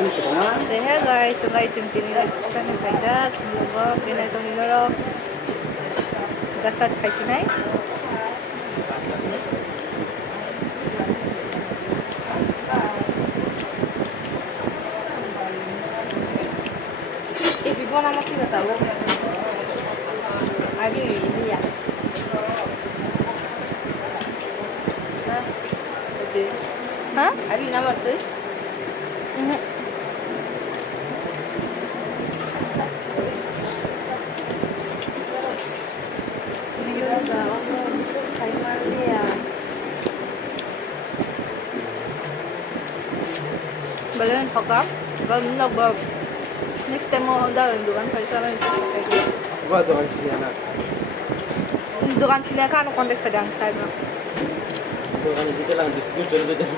Say hi guys, so guys, yung tinilag sana kajak, lugo, pinatong nilorok, gasat kay kinay. Ibig mo naman sila tawag. Agi ini ya. Ha? Agi nama tu? Balen thokap, bal nag next time mo daw dukan paisa lang kay. Gua doon sila na. Dukan sila kan kontek sedang saya. Doon dito lang distribute dito.